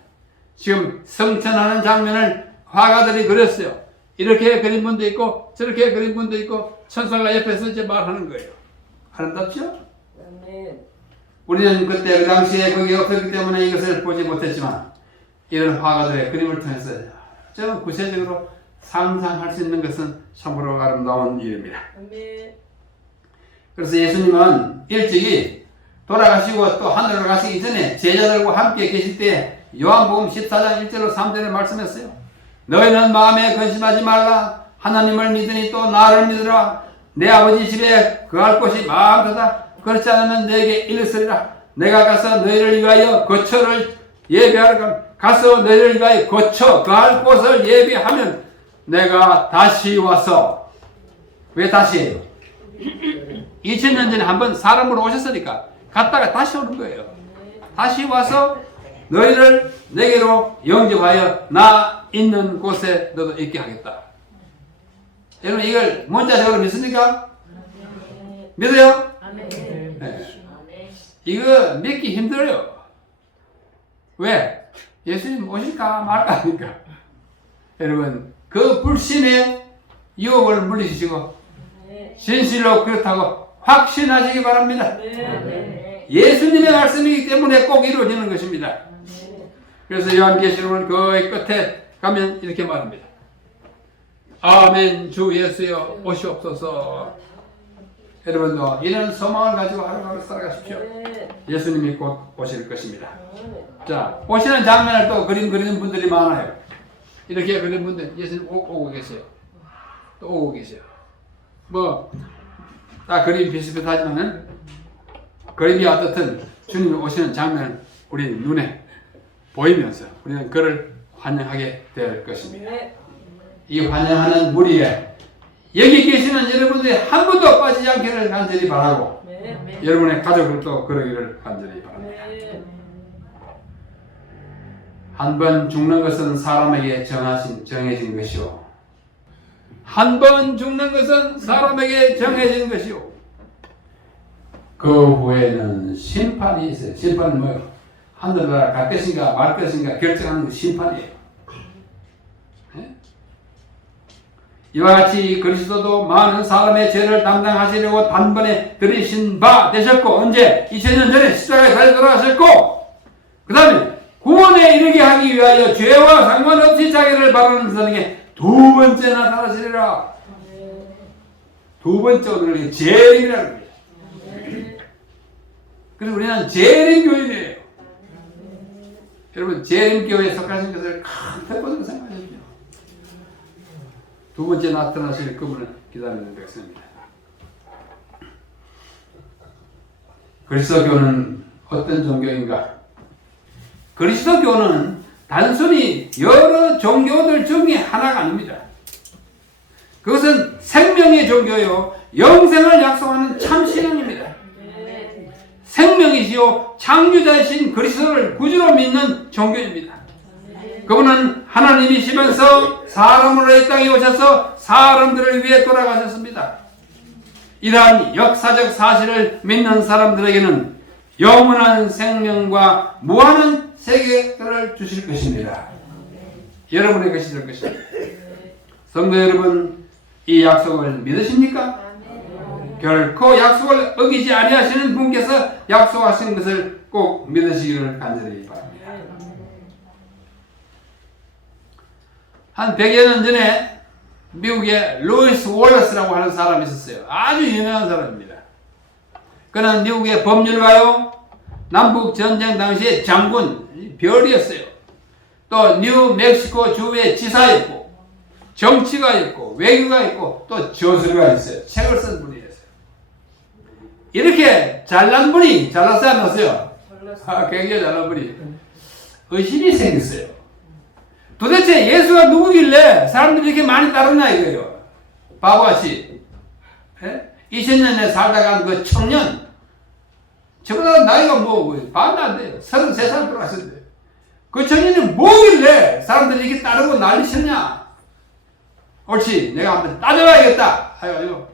지금 성천하는 장면을 화가들이 그렸어요. 이렇게 그린 분도 있고 저렇게 그린 분도 있고 천사가 옆에서 이제 말하는 거예요. 아름답죠? 우리는 그때 그 당시에 거기 없었기 때문에 이것을 보지 못했지만 이런 화가들의 그림을 통해서 좀 구체적으로 상상할 수 있는 것은 참으로 아름다운 일입니다. 그래서 예수님은 일찍이 돌아가시고 또 하늘로 가시기 전에 제자들과 함께 계실 때 요한복음 14장 1절로 3절에 말씀했어요. 너희는 마음에 근심하지 말라. 하나님을 믿으니 또 나를 믿으라. 내 아버지 집에 거할 곳이 마음도다. 그렇지 않으면 내게 이르으리라. 내가 가서 너희를 위하여 거처를 예비하러 가서 너희를 위하여 거처 거할 곳을 예비하면 내가 다시 와서, 왜 다시 해요? 2000년 전에 한번 사람으로 오셨으니까 갔다가 다시 오는 거예요. 다시 와서 너희를 내게로 영접하여 나 있는 곳에 너도 있게 하겠다. 여러분 이걸 문자적으로 믿습니까? 믿어요? 네. 이거 믿기 힘들어요. 왜? 예수님 오실까 말까 하니까. 여러분 그 불신의 유혹을 물리치시고 진실로 그렇다고 확신하시기 바랍니다. 예수님의 말씀이기 때문에 꼭 이루어지는 것입니다. 그래서 요한계시록은 거의 끝에 가면 이렇게 말합니다. 아멘 주 예수여 오시옵소서. 여러분도 이런 소망을 가지고 하루하루 살아가십시오. 예수님이 곧 오실 것입니다. 자, 오시는 장면을 또 그리는 분들이 많아요. 이렇게 그리는 분들 예수님 오고 계세요. 또 오고 계세요. 다 그림 비슷비슷하지만은 그림이 어떻든 주님이 오시는 장면을 우리 눈에 보이면서 우리는 그를 환영하게 될 것입니다. 이 환영하는 무리에 여기 계시는 여러분들이 한 번도 빠지지 않기를 간절히 바라고 여러분의 가족들도 그러기를 간절히 바랍니다. 한 번 죽는 것은 사람에게 정해진 것이요. 한 번 죽는 것은 사람에게 정해진 것이요. 그 후에는 심판이 있어요. 심판은 뭐예요? 하늘나라 갈 것인가 말 것인가 결정하는 게 심판이에요. 네? 이와 같이 그리스도도 많은 사람의 죄를 담당하시려고 단번에 들이신 바 되셨고 언제? 2000년 전에 십자가에 달려 돌아가셨고 그 다음에 구원에 이르게 하기 위하여 죄와 상관없이 자기를 바라는 사람에게 두 번째 나타나시리라. 두 번째 오늘 재림이라는 거예요. 그래서 우리는 재림교인이에요. 여러분 재림교회에 속하신 것을 큰 특권으로 생각하십시오. 두 번째 나타나실 그분을 기다리는 백성입니다. 그리스도교는 어떤 종교인가? 그리스도교는 단순히 여러 종교들 중에 하나가 아닙니다. 그것은 생명의 종교요 영생을 약속하는 참신앙입니다. 생명이시요 창조자이신 그리스도를 구주로 믿는 종교입니다. 그분은 하나님이시면서 사람으로 이 땅에 오셔서 사람들을 위해 돌아가셨습니다. 이러한 역사적 사실을 믿는 사람들에게는 영원한 생명과 무한한 세계를 주실 것입니다. 여러분의 것이 될 것입니다. 성도 여러분, 이 약속을 믿으십니까? 결코 약속을 어기지 아니하시는 분께서 약속하신 것을 꼭 믿으시기를 간절히 바랍니다. 한 100여 년 전에 미국에 루이스 월러스라고 하는 사람이 있었어요. 아주 유명한 사람입니다. 그는 미국의 법률가요, 남북 전쟁 당시의 장군, 별이었어요. 또 뉴멕시코 주의 지사였고, 정치가였고, 외교가였고, 또 저술가 있어요. 책을 쓴 분이었어요. 이렇게 잘난 분이 잘났어요, 안 났어요? 굉장히 잘난 분이 의심이 생겼어요. 도대체 예수가 누구길래 사람들이 이렇게 많이 따르나 이거예요. 바보같이 2000년에 살다 간 그 청년, 저보다 나이가 반도 안 돼요. 33살 돌아가셨는데 그 청년이 뭐길래 사람들이 이렇게 따르고 난리쳤냐. 옳지, 내가 한번 따져봐야겠다 해가지고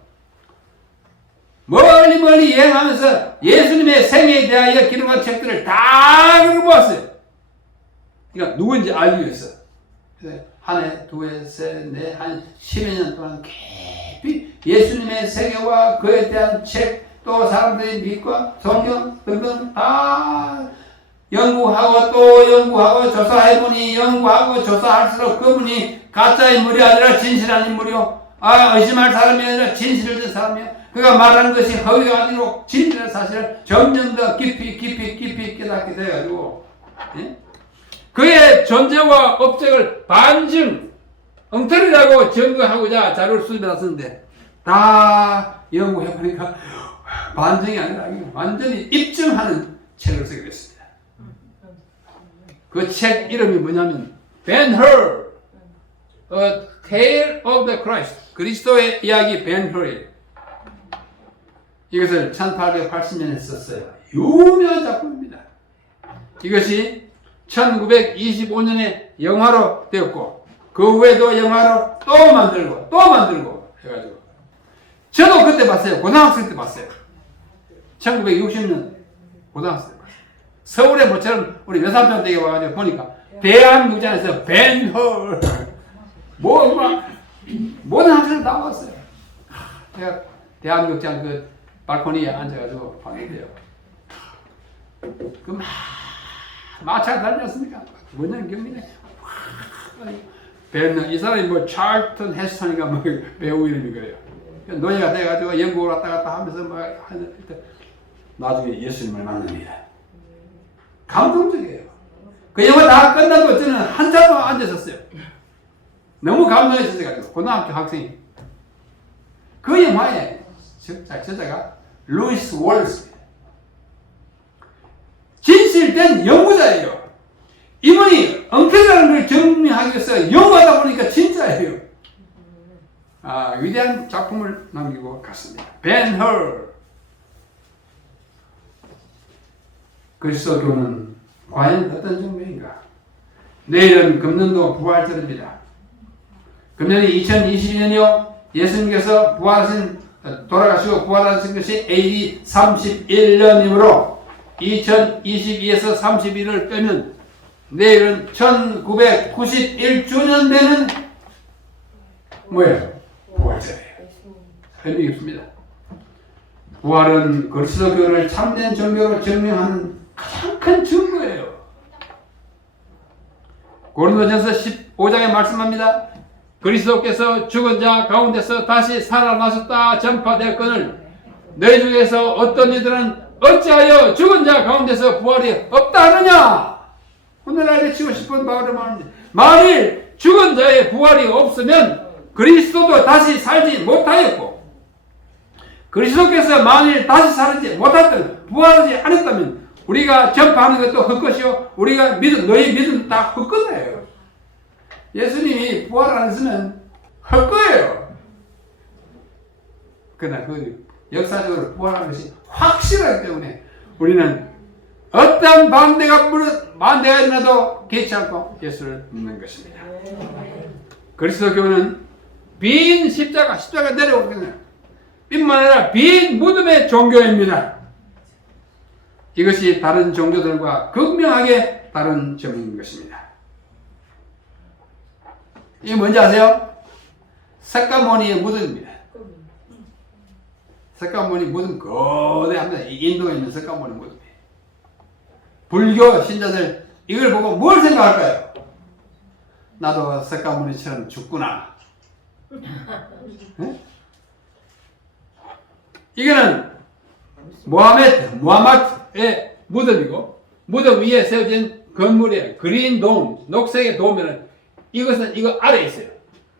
멀리 여행하면서 예수님의 생애에 대하여 기록한 책들을 다 읽어보았어요. 그러니까 누구인지 알기 위해서. 한 해, 두 해, 셋, 넷, 한 10여 년 동안 깊이 예수님의 세계와 그에 대한 책, 또 사람들의 믿과 성경 등등 다 연구하고 또 연구하고 조사해보니 연구하고 조사할수록 그분이 가짜의 인물이 아니라 진실한 인물이요. 의심할 사람이 아니라 진실을 든 사람이요. 그가 말하는 것이 허위가 아니고 진실한 사실을 점점 더 깊이 깨닫게 돼가지고 그의 존재와 업적을 반증, 엉터리라고 증거하고자 자료를 수집해놨었는데 다 연구해보니까 반증이 아니라 완전히 입증하는 책을 쓰게 됐습니다. 그 책 이름이 뭐냐면 Ben-Hur, A Tale of the Christ, 그리스도의 이야기 Ben-Hur이에요. 이것을 1880년에 썼어요. 유명한 작품입니다. 이것이 1925년에 영화로 되었고 그 후에도 영화로 또 만들고 해가지고 저도 그때 봤어요. 고등학생 때 봤어요. 1960년 고등학생 때 봤어요. 서울에 모처럼 우리 외삼촌 댁에 와가지고 보니까 대한극장에서 벤홀 모든 학생들 다 왔어요. 제가 대한극장 그 발코니에 앉아가지고 봤는데요. 그 마차 달렸습니까? 뭐냐 경기네. 벤홀 이 사람이 뭐 찰튼 헤스턴인가 뭐 배우 이름이 그래요. 노예가 돼가지고 영국으로 왔다 갔다 하면서 막 하는 나중에 예수님을 만납니다. 감동적이에요. 그 영화 다 끝나고 저는 한참 동안 앉았었어요. 너무 감동했었어요. 고등학교 학생이. 그 영화의 저자가 루이스 월스. 진실된 연구자예요. 이분이 엉켜라는 걸 증명하기 위해서 연구하다 보니까 진짜예요. 위대한 작품을 남기고 갔습니다. 벤홀. 그리스도교는 과연 어떤 종교인가? 내일은 금년도 부활절입니다. 금년이 2022년이요. 예수님께서 돌아가시고 부활하신 것이 AD 31년이므로 2022에서 31을 빼면 내일은 1991주년 되는 뭐예요? 부활절이에요. 의미 없습니다. 부활은 그리스도교를 참된 종교로 증명하는 가장 큰 증거예요. 고린도전서 15장에 말씀합니다. 그리스도께서 죽은 자 가운데서 다시 살아나셨다 전파되었거늘 너희 중에서 어떤 이들은 어찌하여 죽은 자 가운데서 부활이 없다 하느냐? 오늘날 외치고 싶은 바울의 말입니다. 만일 죽은 자의 부활이 없으면 그리스도도 다시 살지 못하였고 그리스도께서 만일 다시 살지 못했다면 부활하지 않았다면 우리가 전파하는 것도 헛것이요 우리가 너희 믿음 다 헛것이에요. 예수님이 부활 안 했으면 헛거예요. 그러나 그 역사적으로 부활하는 것이 확실하기 때문에 우리는 어떤 반대가 일어나도 개의치 않고 예수를 믿는 것입니다. 그리스도교는 빈 십자가 내려오거든요. 뿐만 아니라 빈 무덤의 종교입니다. 이것이 다른 종교들과 극명하게 다른 점인 것입니다. 이게 뭔지 아세요? 석가모니의 무덤입니다. 석가모니 무덤 거대합니다. 인도에 있는 석가모니 무덤이에요. 불교 신자들 이걸 보고 뭘 생각할까요? 나도 석가모니처럼 죽구나. 네? 이거는 무함마드의 무덤이고 무덤 위에 세워진 건물이에요. 그린 돔, 녹색의 돔이라는 이것은 이거 아래에 있어요.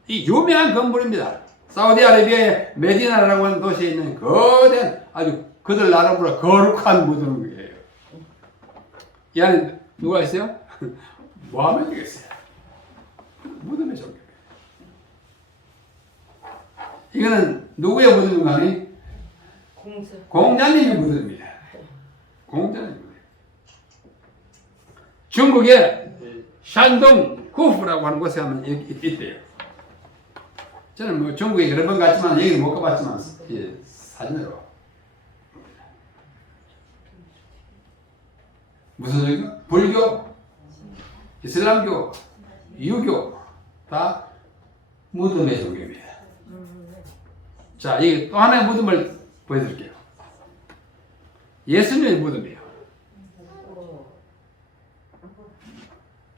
이 유명한 건물입니다. 사우디아라비아의 메디나라고 하는 도시에 있는 거대한 아주 그들 나라보다 거룩한 무덤이에요. 이 안에 누가 있어요? 무함마드가 있어요. 무덤의 종교. 이거는 누구의 무덤인가? 공자님의 무덤입니다. 공자님의 무덤. 중국의 샨동 후프라고 하는 곳에 가면 있대요. 저는 뭐 중국에 여러 번 갔지만 여기는 못 가봤지만 사진으로. 무슨 종교? 불교, 이슬람교, 유교 다 무덤의 종교입니다. 자, 이게 또 하나의 무덤을 보여드릴게요. 예수님의 무덤이에요.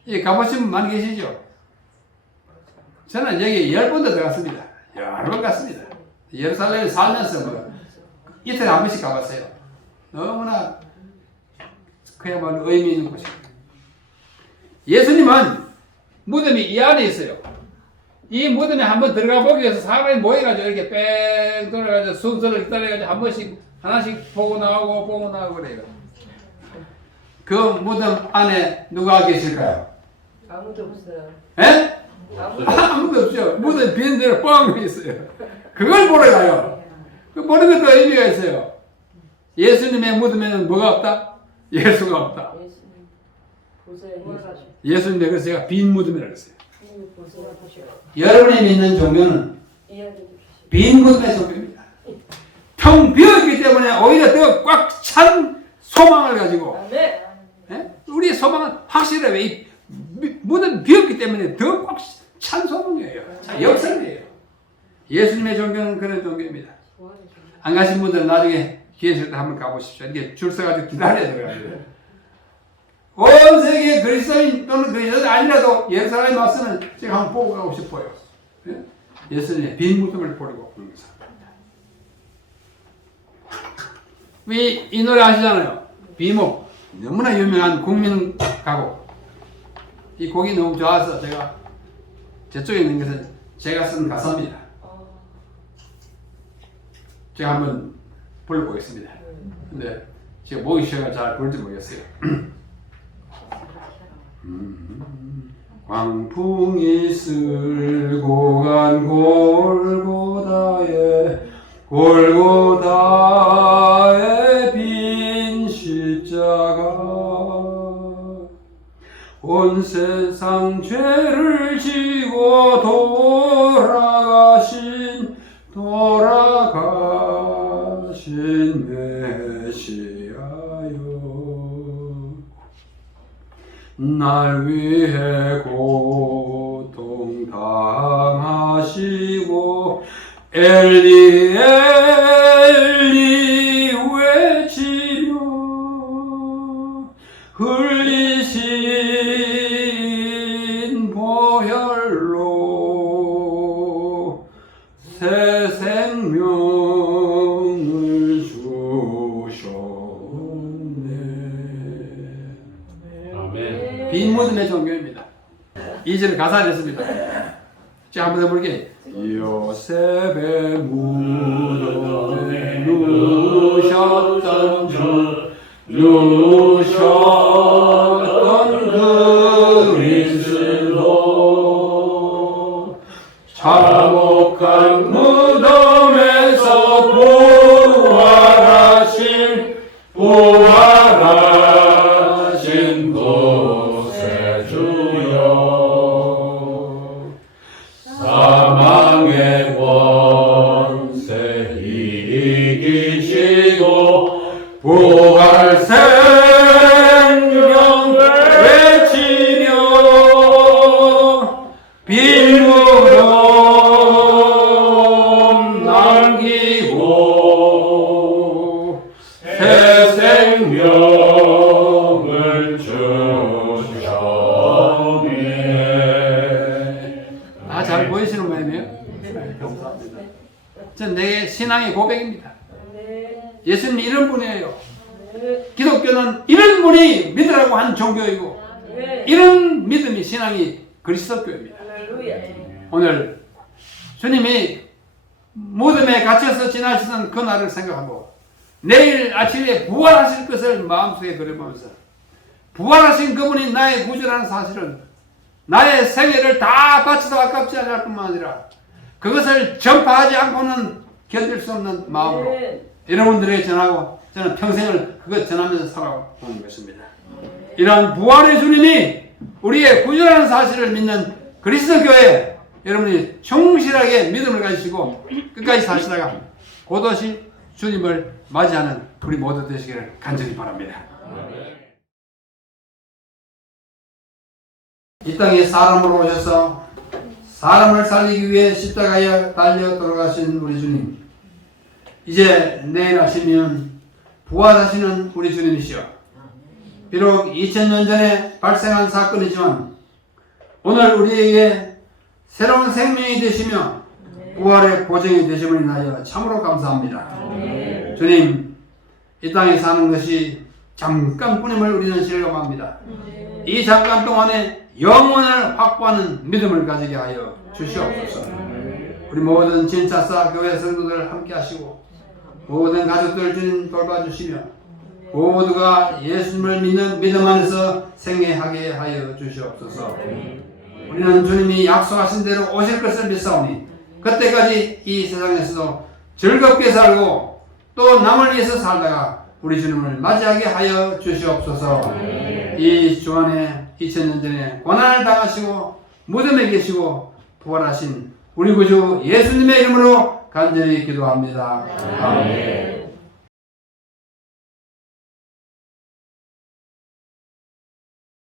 예, 가보신 분 많이 계시죠? 저는 여기 10번도 들어갔습니다. 여러 번 갔습니다. 예루살렘에 살면서 뭐 이틀에 한 번씩 가봤어요. 너무나 그야말로 의미 있는 곳이에요. 예수님은 무덤이 이 안에 있어요. 이 무덤에 한번 들어가 보기 위해서 사람이 모여가지고 이렇게 뺑 돌아가지고 순서를 기다려가지고 한 번씩 하나씩 보고 나오고 그래요. 그 무덤 안에 누가 계실까요? 아무도 없어요. 예? 아무도 없죠. 무덤 빈 데로 뻥 있어요. 그걸 보러 가요. 그 보는 것도 의미가 있어요. 예수님의 무덤에는 뭐가 없다? 예수가 없다. 보세요. 예수님 그래서 제가 빈 무덤이라고 했어요. 보세요. 여러분이 믿는 종교는 빈 무덤의 종교입니다. 텅 비어있기 때문에 오히려 더 꽉 찬 소망을 가지고 예? 우리의 소망은 확실해요. 이 무덤 비었기 때문에 더 꽉 찬 소망이에요. 역설이에요. 예수님의 종교는 그런 종교입니다. 안 가신 분들은 나중에 기회 있을 때 한번 가보십시오. 이게 줄 서가지고 기다려야 돼요. 온 세계 그리스도인 또는 그리스도인 아니라도 예루살렘에 왔으면 제가 한번 보고 가고 싶어요. 예? 예수님의 빈 무덤을 보려고 그런 것입니다. 이 노래 아시잖아요. 비목. 너무나 유명한 국민 가곡. 이 곡이 너무 좋아서 제가 저쪽에 있는 것은 제가 쓴 가사입니다. 제가 한번 불러보겠습니다. 근데 제가 목이 쉬어가 잘 부를지 모르겠어요. 광풍이 쓸고 간 골고다의 빈 십자가 온 세상 죄를 지고 돌아가신 메시아여 날 위해 고통 당하시고 엘리 엘리 외치며 흘리신 보혈로 새 생명을 주셨네. 아멘. 빈 무덤의 종교입니다. 2절 가사를 했습니다. 자, 한번 해볼게요. 요셉의 무덤에 누셨던 그리스도 참혹한 무덤에서 부활하신 구세주여 사망의 권세 이기시고 부활 생명 외치며 빈 무덤 남기고 새 생명을 주셨네. 잘 보이시는 모양이에요? 네, 감사합니다. 전 내 신앙의 고백입니다. 예수님 이런 분이에요. 기독교는 이런 분이 믿으라고 한 종교이고 이런 믿음이 신앙이 그리스도교입니다. 오늘 주님이 무덤에 갇혀서 지나시던 그 날을 생각하고 내일 아침에 부활하실 것을 마음속에 그려보면서 부활하신 그분이 나의 구주라는 사실은 나의 생애를 다 바쳐도 아깝지 않을 뿐만 아니라 그것을 전파하지 않고는 견딜 수 없는 마음으로 여러분들에게 전하고 저는 평생을 그것 전하면서 살아오는 것입니다. 이러한 부활의 주님이 우리의 구주라는 사실을 믿는 그리스도교회 여러분이 충실하게 믿음을 가지시고 끝까지 사시다가 곧없이 주님을 맞이하는 우리 모두 되시기를 간절히 바랍니다. 이 땅에 사람으로 오셔서 사람을 살리기 위해 십자가에 달려 돌아가신 우리 주님, 이제 내일 하시면 부활하시는 우리 주님이시여, 비록 2000년 전에 발생한 사건이지만 오늘 우리에게 새로운 생명이 되시며 부활의 보증이 되심을 인하여 참으로 감사합니다. 주님, 이 땅에 사는 것이 잠깐뿐임을 우리는 실감합니다. 이 잠깐 동안에 영혼을 확보하는 믿음을 가지게 하여 주시옵소서. 우리 모든 진짜사 교회 성도들 함께 하시고 모든 가족들 주님 돌봐주시며 모두가 예수님을 믿는 믿음 안에서 생애하게 하여 주시옵소서. 우리는 주님이 약속하신 대로 오실 것을 믿사오니 그때까지 이 세상에서도 즐겁게 살고 또 남을 위해서 살다가 우리 주님을 맞이하게 하여 주시옵소서. 이 주안에 2000년 전에 고난을 당하시고 무덤에 계시고 부활하신 우리 구주 예수님의 이름으로 간절히 기도합니다. 아멘.